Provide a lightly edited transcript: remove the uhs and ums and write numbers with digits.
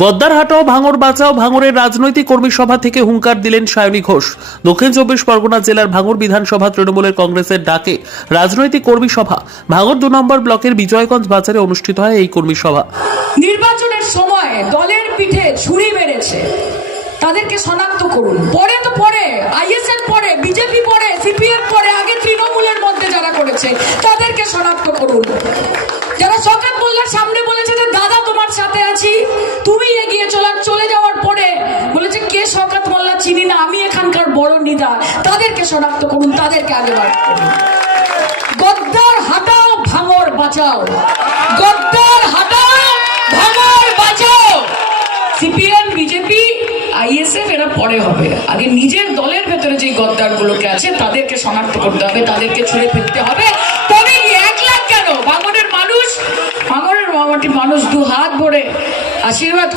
গদ্দার হাটাও ভাঙর বাঁচাও ভাঙরের রাজনৈতিক কর্মী সভা থেকে হুঙ্কার দিলেন সায়নী ঘোষ। দক্ষিণ চব্বিশ পরগনা জেলার ভাঙর বিধানসভা তৃণমূলের কংগ্রেসের ডাকে রাজনৈতিক কর্মী সভা ভাঙর 2 নম্বর ব্লকের বিজয়গঞ্জ বাজারে অনুষ্ঠিত হয় এই কর্মী সভা। নির্বাচনের সময় দলের পিঠে ছুরি মেরেছে, তাদেরকে শনাক্ত করুন। পরে তো পরে আইএসএফ পরে, বিজেপি পরে, সিপিএম পরে, আগে তৃণমূলের মধ্যে যারা করেছে তাদেরকে শনাক্ত করুন। যারা শওকত মোল্লার সামনে বলেছে যে দাদা তোমার সাথে আছি, তুমি এগিয়ে চলে যাওয়ার পরে বলেছে কে শওকত মোল্লা চিনি না, আমি এখানকার বড় নেতা, তাদেরকে শনাক্ত করুন, তাদেরকে আগে বার করুন। গদ্দার হাটাও ভাঙর বাঁচাও, গদ্দার হাটাও ভাঙর বাঁচাও। সিপিএম, বিজেপি, আইএসএফ এরা পরে হবে, আগে নিজের দলের ভেতরে যে গদ্দার গুলোকে আছে তাদেরকে শনাক্ত করতে হবে, তাদেরকে ছুঁড়ে ফেলতে হবে। তবে 1 লাখ কেন, ভাঙরের মানুষ 2 হাত ভরে আশীর্বাদ